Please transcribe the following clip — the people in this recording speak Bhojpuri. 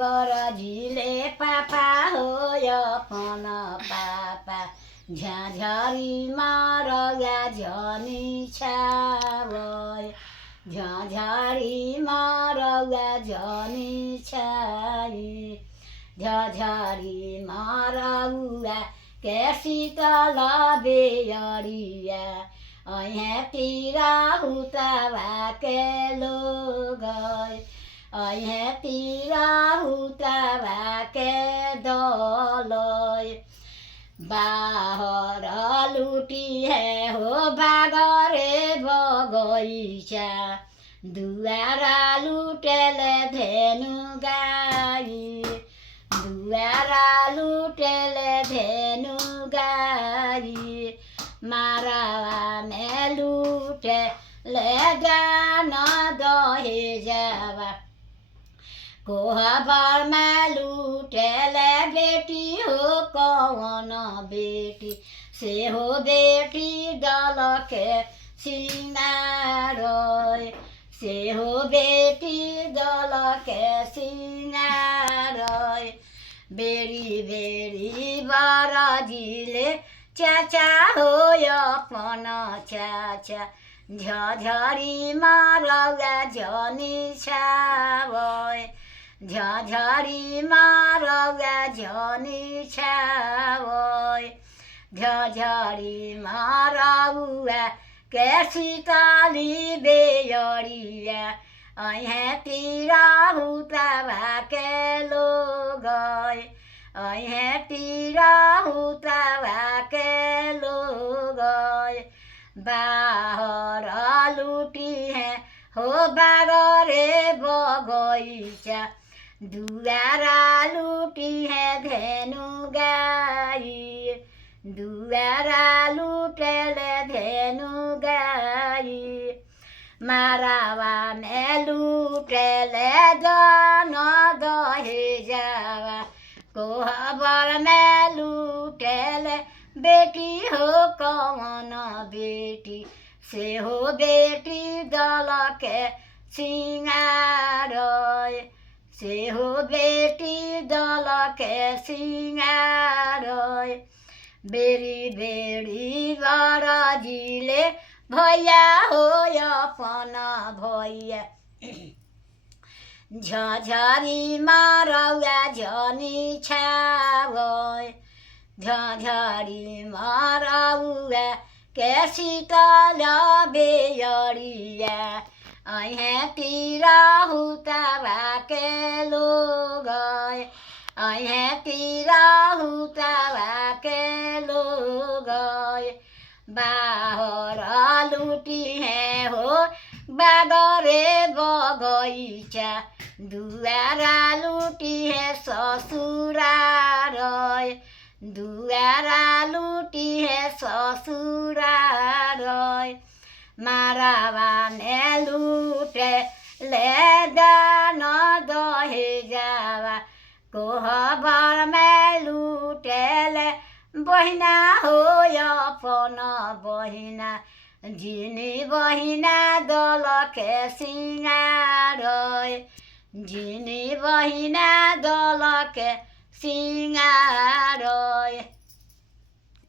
बरजिले पापा हो अपन पापा झ्याझरीमा रग्या झनी छावय झ्याझरीमा रग्या झनी छाई झ्याझरीमा रउआ के शीतल बेअरिया अहें तीरा हुतावा के लोग अहें तीरा हुतावा के दलय बाहर लुटी है हो बागरे बगैचा दुआरा लुटेले धेनु गाई दुआरा लुटेले धेनु गाई मारावा में लुटे ले गान दहे जावा कोहबर में लुटेले बेटी हो कौन बेटी से हो बेटी दल के सिंगार से हो बेटी दल के सिंगार बेरी बेरी बरजिले चाचा हो अपन चाचा झ्याझरीमा रउआ झनी छावय झ्याझरीमा रउआ झनी छावय झ्याझरीमा रउआ के शीतली बेअरिया अहें तीरा हुतावा के लोग अहें तीरा हुतावा के लोग बाहर लुटी है हो बागरे बगैचा दुआरा लुटी है धेनु गाई दुआरा लुटेले धेनु गाई मारावा में लुटेले जन दहे जावा कोहबर में लुटेले बेटी हो कौन बेटी से हो बेटी दल के सिंगार से हो बेटी दल के सिंगार बेरी बेरी बरजिले भैया हो अपन भैया झ्याझरीमा रउआ झनी छावय झ्याझरीमा रउआ के शीतल बेअरिया अहें तीरा हुतावा के लोग अहें तीरा हुतावा के लोग बाहर लुटी है हो बागरे बगैचा दुआरा लुटी है ससुरार दुआरा लुटी है ससुरार मारावा में लुटे ले दान दहे जावा कोहबर में लुटेले बहिना हो अपन बहिना जिनी बहिना दल के सिंगार जिनी बहिना दल के सिंगार